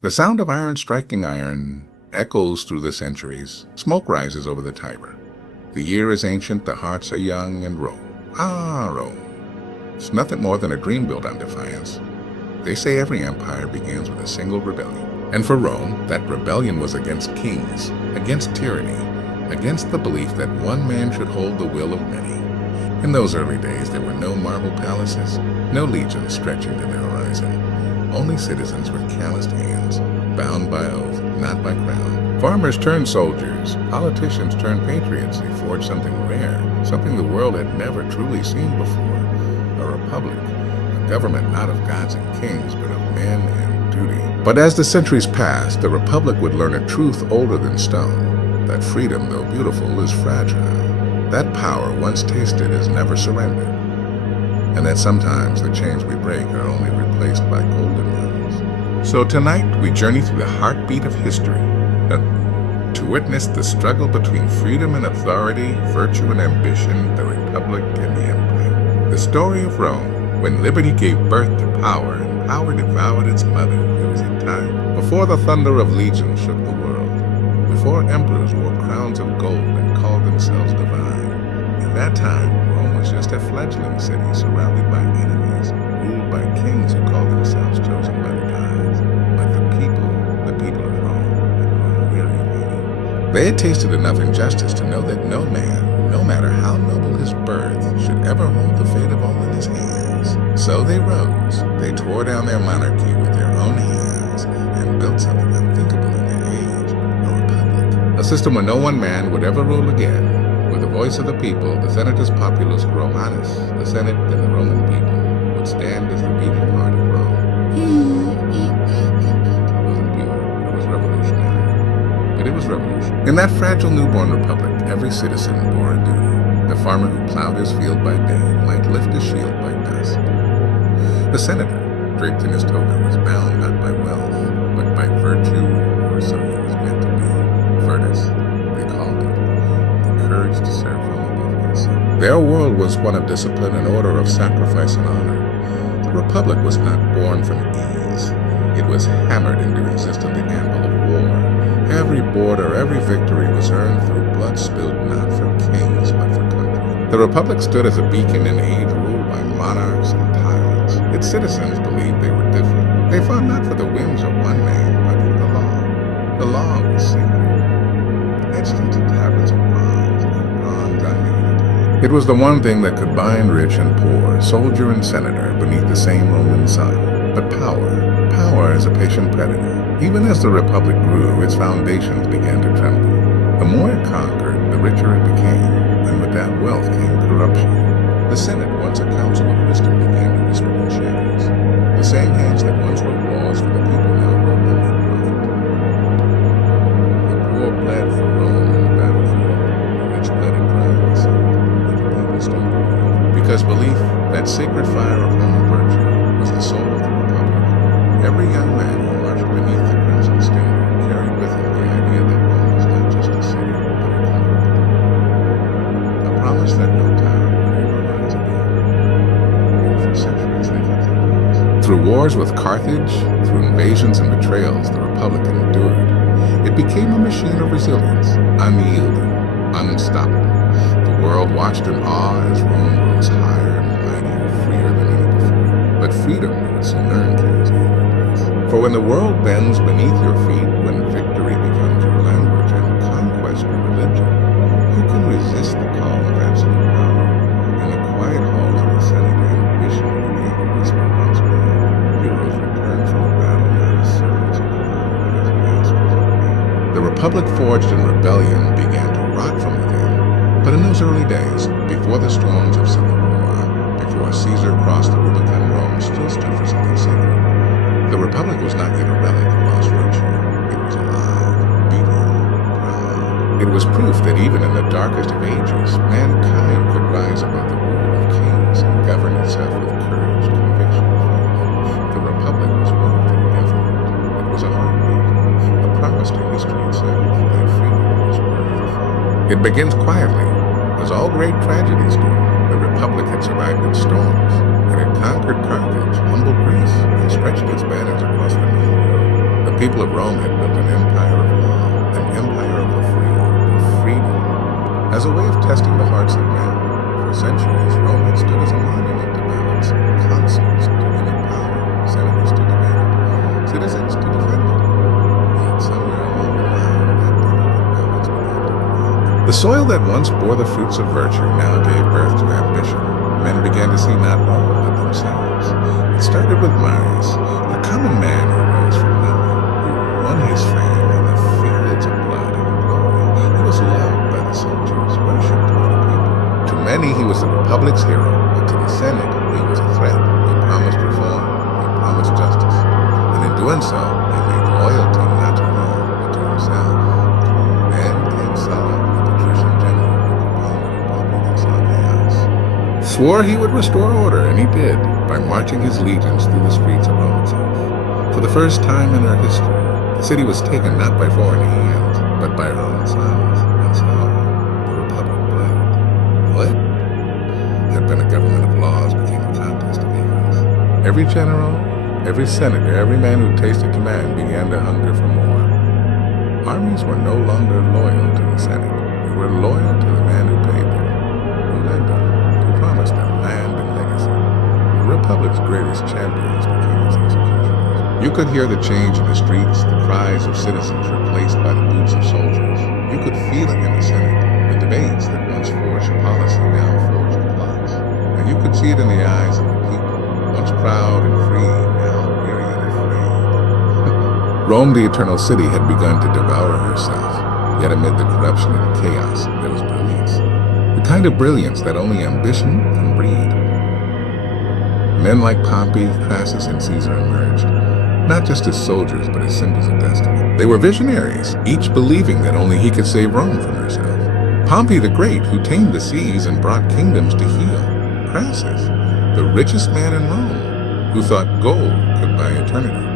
The sound of iron striking iron echoes through the centuries. Smoke rises over the Tiber. The year is ancient, the hearts are young, and Rome. Ah, Rome. It's nothing more than a dream built on defiance. They say every empire begins with a single rebellion. And for Rome, that rebellion was against kings, against tyranny, against the belief that one man should hold the will of many. In those early days, there were no marble palaces, no legions stretching to the horizon. Only citizens with calloused hands, bound by oath, not by crown. Farmers turned soldiers, politicians turned patriots. They forged something rare, something the world had never truly seen before. A republic, a government not of gods and kings, but of men and duty. But as the centuries passed, the republic would learn a truth older than stone, that freedom, though beautiful, is fragile. That power, once tasted, is never surrendered. And that sometimes the chains we break are only replaced by golden ones. So tonight, we journey through the heartbeat of history to witness the struggle between freedom and authority, virtue and ambition, the republic and the empire. The story of Rome, when liberty gave birth to power and power devoured its mother. It was a time before the thunder of legions shook the world, before emperors wore crowns of gold and called themselves divine. In that time, Rome was just a fledgling city surrounded by enemies, ruled by kings who called themselves chosen by the gods. But the people of Rome, had grown weary of eating. They had tasted enough injustice to know that no man, no matter how noble his birth, should ever hold the fate of all in his hands. So they rose. They tore down their monarchy with their own hands and built something unthinkable in their age, a republic. A system where no one man would ever rule again. With the voice of the people, the Senatus Populus Romanus, the Senate and the Roman people, would stand as the beating heart of Rome. It wasn't pure, it was revolutionary. But it was revolution. In that fragile newborn republic, every citizen bore a duty. The farmer who plowed his field by day might lift his shield by dusk. The senator, draped in his toga, was bound not by wealth, but by virtue, or so he was meant to be. Virtus, they called it. Courage to serve from above oneself. Their world was one of discipline and order, of sacrifice and honor. The republic was not born from ease. It was hammered into existence the anvil of war. Every border, every victory was earned through blood spilled not for kings, but for country. The republic stood as a beacon in an age ruled by monarchs and tyrants. Its citizens believed they were different. They fought not for the whims of one man, but for the law. The law was sacred, etched into tablets of bronze and bronze unmade. It was the one thing that could bind rich and poor, soldier and senator, beneath the same Roman sun. But power is a patient predator. Even as the republic grew, its foundations began to tremble. The more it conquered, the richer it became, and with that wealth came corruption. The Senate, once a council of wisdom, began to whisper in shadows. The same hands that once wrote laws for the people now wrote them in profit. The poor bled for Rome on the battlefield. The rich bled in pride and Senate, but the people still believed. Because belief, that sacred fire of human virtue, was the soul of the republic. Every young man who marched beneath the crimson standard carried with him the idea that Rome was not just a city, but a covenant. A promise that no town would ever rise again. And for centuries they kept that promise. Through wars with Carthage, through invasions and betrayals, the republic endured. It became a machine of resilience, unyielding, unstoppable. The world watched in awe as Rome rose higher and mightier, freer than ever before. But freedom, you would soon learn, carries a heavy price. For when the world bends beneath your feet, when victory becomes your language and conquest your religion, who can resist the call of absolute power? In the quiet halls of the Senate, ambition began to whisper once more. Heroes returned from a battle not as servants of Rome, but as masters of men. The republic forged in rebellion began to rot from within. But in those early days, before the storms of civil war, before Caesar crossed the Rubicon, Rome still stood for something sacred. The republic was not yet a relic of lost virtue. It was alive, beating, proud. It was proof that even in the darkest of ages, mankind could rise above the rule of kings and govern itself with courage, conviction, and faith. The republic was more than government. It was a heartbeat, a promise to history itself that freedom was worth the fight. It begins quietly, as all great tragedies do. The republic had survived its storms. It had conquered Carthage, humbled Greece, and stretched its banners across the known world. The people of Rome had built an empire of law, an empire of the free, of freedom, as a way of testing the hearts of men. For centuries, Rome had stood as a monument to balance, consuls to limit power, senators to debate it, citizens to defend it. Yet somewhere along the line, that delicate balance began to crack. The soil that once bore the fruits of virtue now gave birth to ambition. Men began to see not Rome, but themselves. It started with Marius, a common man who rose from nothing, who won his fame in the fields of blood and glory. He was loved by the soldiers, worshipped by the people. To many, he was the Republic's hero, but to the Senate, he was a threat. He promised reform, he promised justice, and in doing so, he made loyalty not to Rome, but to himself. Then came Sulla, the patrician general who propelled the Republic and saw chaos. Swore he would restore order, and he did, by marching his legions through the streets of Rome itself. For the first time in her history, the city was taken not by foreign hands, but by her own sons, and so the Republic bled. What had been a government of laws became a contest of heroes. Every general, every senator, every man who tasted command began to hunger for more. Armies were no longer loyal to the Senate. They were loyal to the man who paid them, who led them, who promised them land and legacy. The Republic's greatest champions became its executioners. You could hear the change in the streets, the cries of citizens replaced by the boots of soldiers. You could feel it in the Senate, the debates that once forged policy now forged plots. And you could see it in the eyes of the people, once proud and free, now weary and afraid. Rome, the eternal city, had begun to devour herself. Yet amid the corruption and chaos, there was brilliance. The kind of brilliance that only ambition can breed. Men like Pompey, Crassus, and Caesar emerged, not just as soldiers, but as symbols of destiny. They were visionaries, each believing that only he could save Rome from herself. Pompey the Great, who tamed the seas and brought kingdoms to heel. Crassus, the richest man in Rome, who thought gold could buy eternity.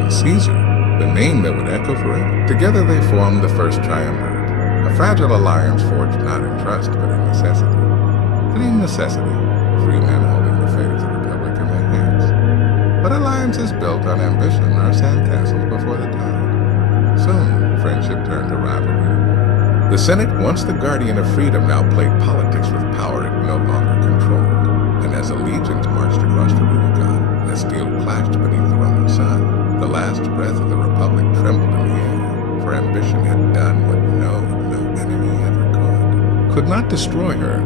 And Caesar, the name that would echo forever. Together they formed the first triumvirate, a fragile alliance forged not in trust, but in necessity. Fleeing necessity, free men holding the fate of the Republic in their hands. But alliances built on ambition are sandcastles before the tide. Soon, friendship turned to rivalry. The Senate, once the guardian of freedom, now played politics with power it no longer controlled. And as the legions marched across the Rubicon, as steel clashed beneath the Roman sun, the last breath of the Republic trembled in the air, for ambition had done what no enemy ever could. Could not destroy her,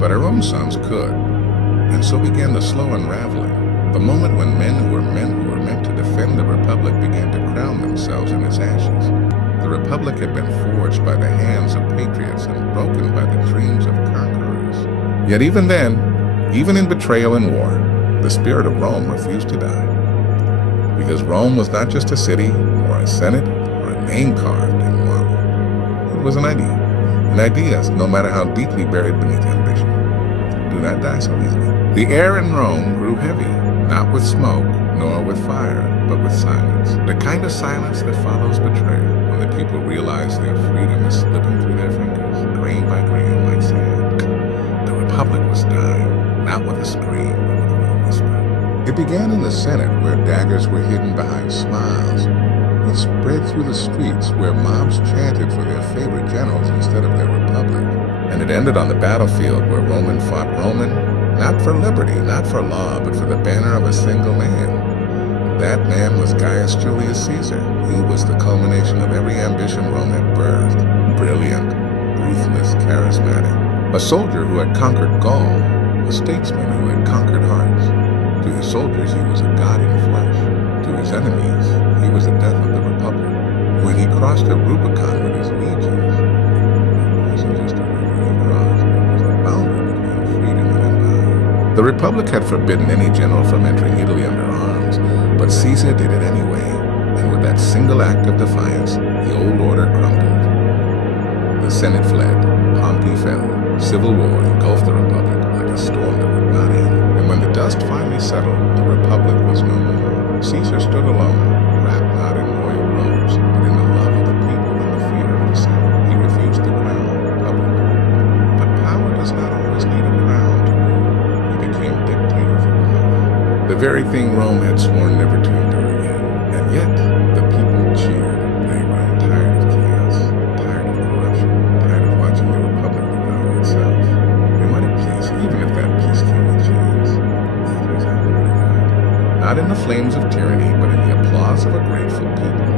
but her own sons could. And so began the slow unraveling, the moment when men who were meant to defend the Republic began to crown themselves in its ashes. The Republic had been forged by the hands of patriots and broken by the dreams of conquerors. Yet even then, even in betrayal and war, the spirit of Rome refused to die. Because Rome was not just a city, or a senate, or a name carved in marble. It was an idea, no matter how deeply buried beneath ambition. Do not die so easily. The air in Rome grew heavy, not with smoke, nor with fire, but with silence. The kind of silence that follows betrayal, when the people realize their freedom is slipping through their fingers, grain by grain, like sand. The Republic was dying, not with a scream, but with a low whisper. It began in the Senate, where daggers were hidden behind smiles. It spread through the streets, where mobs chanted for their favorite generals instead of their republic. And it ended on the battlefield, where Roman fought Roman, not for liberty, not for law, but for the banner of a single man. That man was Gaius Julius Caesar. He was the culmination of every ambition Rome had birthed. Brilliant, ruthless, charismatic. A soldier who had conquered Gaul, a statesman who had conquered hearts. To his soldiers, he was a god in flesh. To his enemies, he was the death of the Republic. When he crossed the Rubicon with his legions, it wasn't just a river he crossed, it was a boundary between freedom and empire. The Republic had forbidden any general from entering Italy under arms, but Caesar did it anyway, and with that single act of defiance, the old order crumbled. The Senate fled, Pompey fell, civil war engulfed the Republic like a storm that would not end. And when the dust finally settled, the Republic was no more. Caesar stood alone, wrapped not in royal robes, but in the love of the people and the fear of the Senate. He refused the crown, public. But power does not always need a crown to rule. He became dictator for life. The very thing Rome had sworn never to endure again. And yet, flames of tyranny, but in the applause of a grateful people.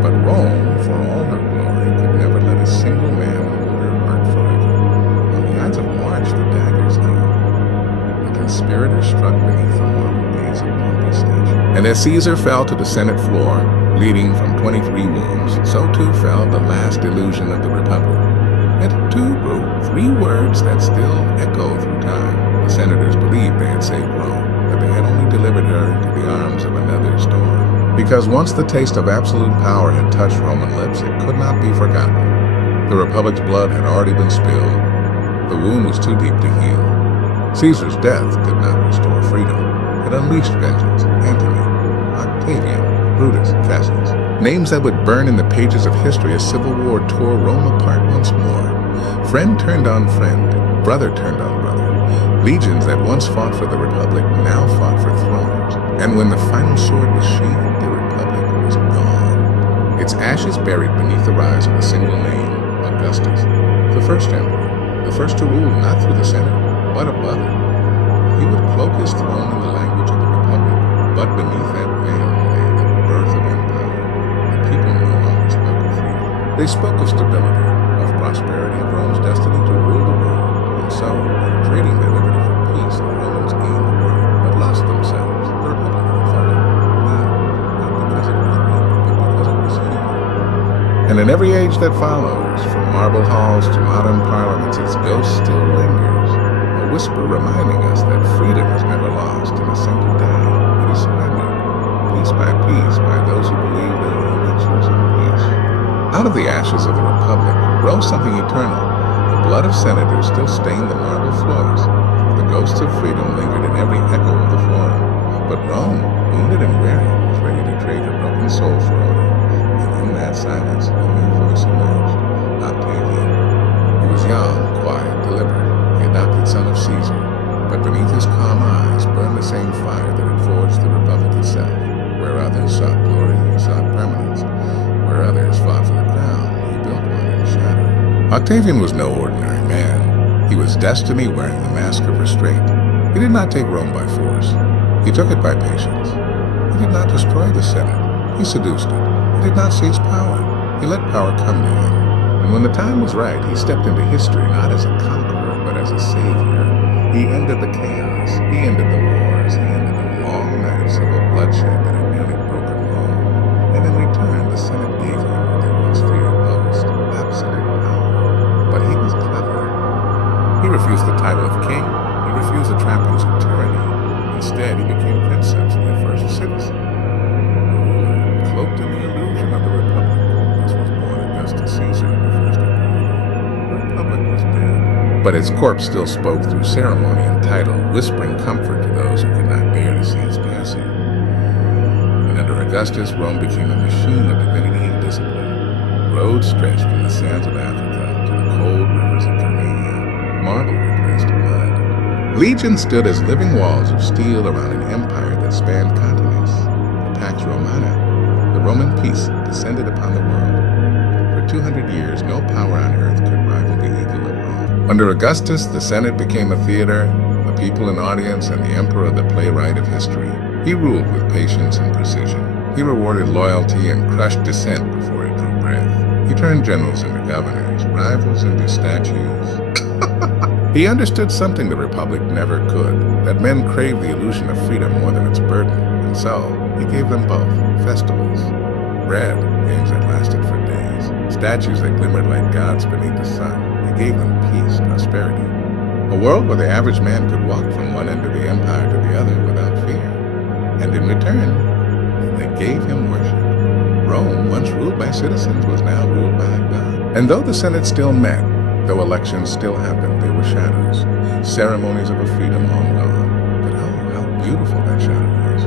But Rome, for all her glory, could never let a single man hold her heart forever. On the Ides of March, the daggers came. The conspirators struck beneath the marble gaze of Pompey's statue. And as Caesar fell to the Senate floor, bleeding from 23 wounds, so too fell the last illusion of the Republic. It too wrote 3 words that still echo through time. The senators believed they had saved Rome, but they had only delivered her into the arms of another storm. Because once the taste of absolute power had touched Roman lips, it could not be forgotten. The Republic's blood had already been spilled. The wound was too deep to heal. Caesar's death did not restore freedom. It unleashed vengeance. Antony, Octavian, Brutus, Cassius. Names that would burn in the pages of history as civil war tore Rome apart once more. Friend turned on friend, brother turned on brother. Legions that once fought for the Republic now fought for thrones. And when the final sword was sheathed, the Republic was gone. Its ashes buried beneath the rise of a single name, Augustus, the first emperor, the first to rule not through the Senate, but above it. He would cloak his throne in the language of the Republic, but beneath that veil lay the birth of empire. The people no longer spoke of freedom. They spoke of stability, of prosperity, of Rome's destiny to rule the world. And so, in trading their liberty for peace, the Romans gained the world, but lost themselves. The Republic had fallen. Not because it was weak, but because it was human. And in every age that follows, from marble halls to modern parliaments, its ghost still lingers. A whisper reminding us that freedom is never lost in a single day. It is surrendered, piece by those who believe they are only choosing peace. Out of the ashes of the Republic rose something eternal. The blood of senators still stained the marble floors. The ghosts of freedom lingered in every echo of the forum. But Rome, wounded and weary, was ready to trade her broken soul for honor. And in that silence, a new voice emerged. Octavian. He was young, quiet, deliberate, the adopted son of Caesar. But beneath his calm eyes burned the same fire that had forged the Republic itself. Where others sought glory, he sought permanence. Where others fought for the crown, he built one in shadow. Octavian was no ordinary man. He was destiny wearing the mask of restraint. He did not take Rome by force. He took it by patience. He did not destroy the Senate. He seduced it. He did not seize power. He let power come to him. And when the time was right, he stepped into history not as a conqueror, but as a savior. He ended the chaos. He ended the wars. He ended the long night of civil bloodshed that had nearly broken Rome. And in return, the Senate gave him what they once feared most, absolute power. But he was clever. He refused the title of king. He refused the trappings of tyranny. Instead, he became princeps, the first citizen. A ruler cloaked in the illusion of the Republic. This was born Augustus Caesar, the first emperor. The Republic was dead. But its corpse still spoke through ceremony and title, whispering comfort to those who could not bear to see its passing. And under Augustus, Rome became a machine of divinity and discipline. Roads stretched from the sands of Africa to the cold rivers of Germania. Marble replaced mud. Legions stood as living walls of steel around an empire that spanned continents. The Pax Romana, the Roman peace, descended upon the world. For 200 years, no power on earth could rival the eagle of Rome. Under Augustus, the Senate became a theater, the people an audience, and the emperor the playwright of history. He ruled with patience and precision. He rewarded loyalty and crushed dissent before it drew breath. He turned generals into governors, rivals into statues. He understood something the Republic never could, that men crave the illusion of freedom more than its burden, and so he gave them both, festivals. Bread, games that lasted for days, statues that glimmered like gods beneath the sun. He gave them peace, prosperity. A world where the average man could walk from one end of the empire to the other without fear. And in return, they gave him worship. Rome, once ruled by citizens, was now ruled by God. And though the Senate still met, though elections still happened, they were shadows, ceremonies of a freedom long gone. But how beautiful that shadow was.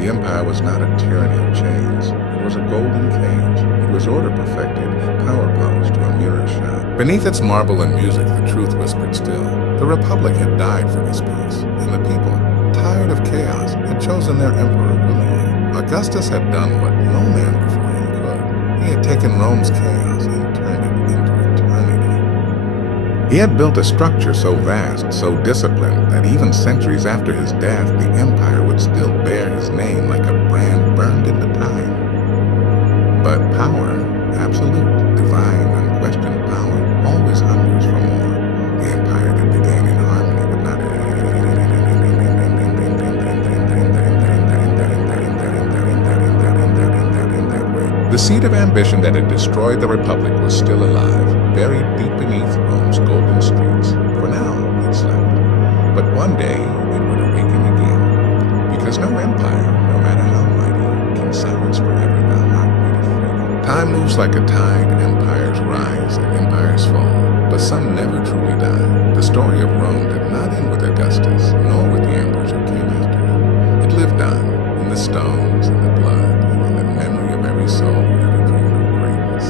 The empire was not a tyranny of chains. It was a golden cage. It was order perfected, power polished to a mirror shine. Beneath its marble and music, the truth whispered still. The Republic had died for this peace, and the people, tired of chaos, had chosen their emperor willingly. Augustus had done what no man before him could. He had taken Rome's chaos and turned it into eternity. He had built a structure so vast, so disciplined, that even centuries after his death, the empire would still bear his name like a burned into time. But power, absolute, divine, unquestioned power, always hungers for more. The empire that began in harmony would not The seed of ambition that had destroyed the Republic was still alive, buried deep beneath Rome's golden streets. For now, it slept. But one day, it would awaken again. Because no empire, no matter how mighty, can silence forever the heartbeat of freedom. Time moves like a tide, empires rise and empires fall. But some never truly die. The story of Rome did not end with Augustus, nor with the emperors who came after him. It lived on, in the stones, in the blood, and in the memory of every soul who ever dreamed of greatness.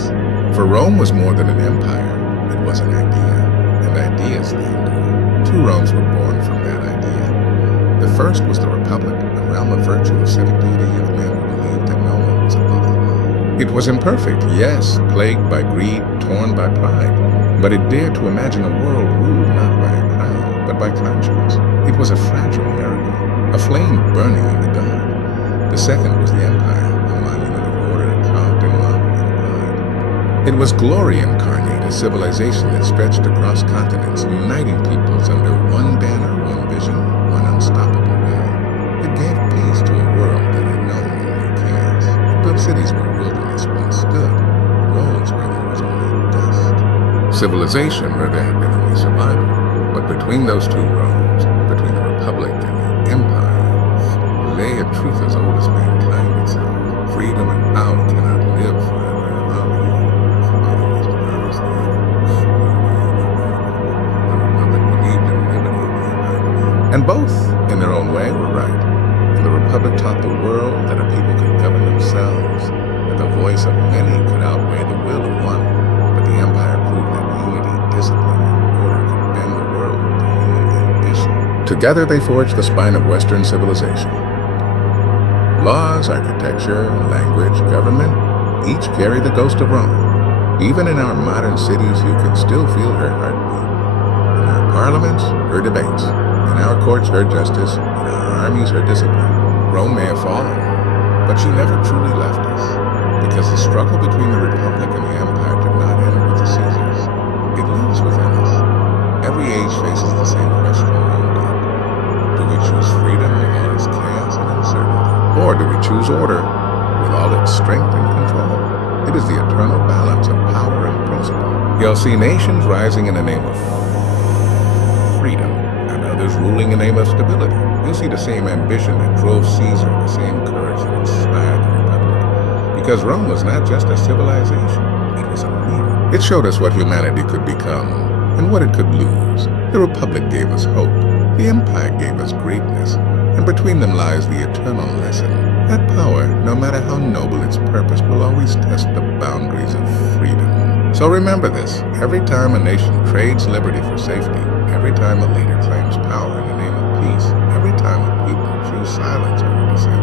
For Rome was more than an empire, it was an idea, and ideas they endure. Two Romes were born from that idea. The first was the Republic, a realm of virtue, of civic duty, of men who believed that no one was above the law. It was imperfect, yes, plagued by greed, torn by pride, but it dared to imagine a world ruled not by a crown, but by conscience. It was a fragile miracle, a flame burning in the dark. The second was the empire, a monument of order carved in marble and pride. It was glory incarnate, a civilization that stretched across continents, uniting peoples under one banner, one vision, one unstoppable will. It gave peace to a world that had known only chaos. It built cities where wilderness once stood, roads where there was only dust. Civilization where there had been only survival. But between those two roads, between the Republic and the Empire, lay a truth as old as mankind itself. Freedom and power cannot live forever in harmony. The Republic believed in liberty and and both, in their own way, were right. For the Republic taught the world that a people could govern themselves, that the voice of many could outweigh the will of one. But the Empire proved that unity, discipline, and order could bend the world to human ambition. Together they forged the spine of Western civilization. Laws, architecture, language, government, each carry the ghost of Rome. Even in our modern cities, you can still feel her heartbeat. In our parliaments, her debates. In our courts, her justice. In our armies, her discipline. Rome may have fallen, but she never truly left us. Because the struggle between the Republic and the Empire did not end with the Caesars. It lives within us. Every age faces the same question Rome did. Do we choose freedom with all its chaos and uncertainty? Or do we choose order with all its strength and control? It is the eternal balance of power and principle. You'll see nations rising in the name of freedom, and others ruling in the name of stability. You'll see the same ambition that drove Caesar, the same courage that inspired the Republic. Because Rome was not just a civilization, it was a mirror. It showed us what humanity could become and what it could lose. The Republic gave us hope. The Empire gave us greatness. And between them lies the eternal lesson. That power, no matter how noble its purpose, will always test the boundaries of freedom. So remember this, every time a nation trades liberty for safety, every time a leader claims power in the name of peace, every time a people choose silence over dissent,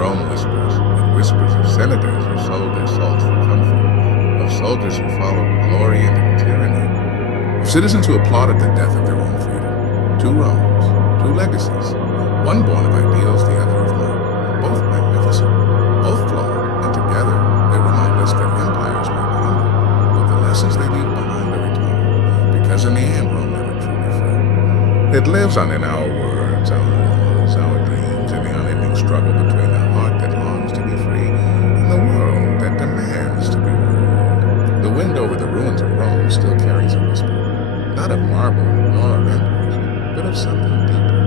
Rome whispers. It whispers of senators who sold their souls for comfort, of soldiers who followed glory into tyranny, of citizens who applauded the death of their own freedom. Two Romes, two legacies. One born of ideals, the other of love. Both magnificent, both flawed, and together they remind us that empires may crumble, but the lessons they leave behind are eternal, because in the end, Rome never truly fell. It lives on in our words, our laws, our dreams, in the unending struggle between the heart that longs to be free and the world that demands to be ruled. The wind over the ruins of Rome still carries a whisper, not of marble nor of emperors, but of something deeper.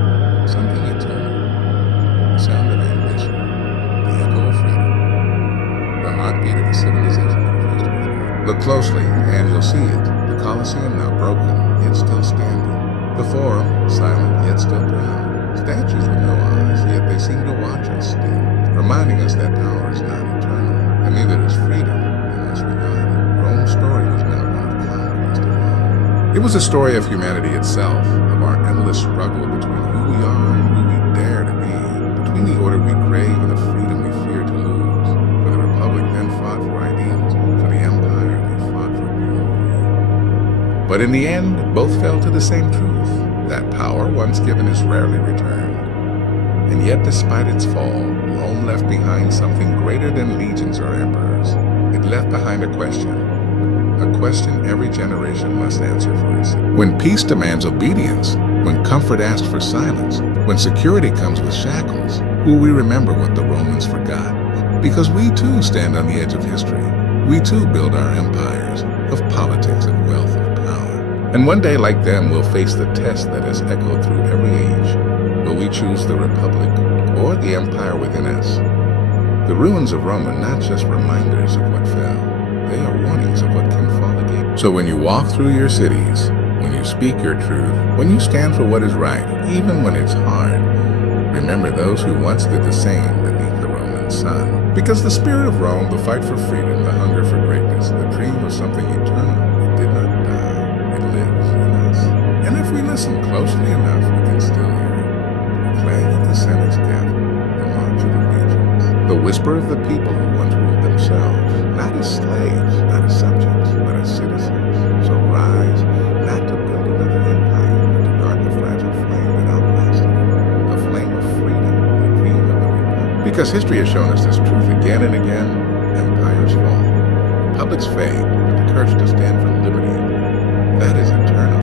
Something eternal, the sound of ambition, the echo of freedom, the heartbeat of a civilization that faced with it. Look closely, and you'll see it. The Colosseum now broken, yet still standing. The Forum, silent, yet still proud. Statues with no eyes, yet they seem to watch us still, reminding us that power is not eternal, and neither is freedom unless we guide it. Rome's story was not one of conquest alone. It was a story of humanity itself, of our endless struggle between who we are and who we dare to be, between the order we crave and the freedom we fear to lose. For the Republic men fought for ideals, for the Empire they fought for glory. But in the end, both fell to the same truth, that power once given is rarely returned. And yet, despite its fall, Rome left behind something greater than legions or emperors. It left behind a question every generation must answer for itself. When peace demands obedience, when comfort asks for silence, when security comes with shackles, will we remember what the Romans forgot? Because we too stand on the edge of history. We too build our empires of politics and wealth of power. And one day, like them, we'll face the test that has echoed through every age. Will we choose the republic or the empire within us? The ruins of Rome are not just reminders of what fell. They are warnings of what can fall again. So when you walk through your cities, when you speak your truth, when you stand for what is right, even when it's hard, remember those who once did the same beneath the Roman sun. Because the spirit of Rome, the fight for freedom, the hunger for greatness, the dream of something eternal, it did not die. It lives in us. And if we listen closely enough, we can still hear it. The clang of the Senate's gavel, the march of the legions, the whisper of the people who once ruled themselves, not as slaves, not as subjects, but as citizens. So rise, not to build another empire, but to guard the fragile flame that outlasted it, the flame of freedom, the dream of the republic. Because history has shown us this truth again and again, empires fall, republics fade, but the courage to stand for liberty, that is eternal.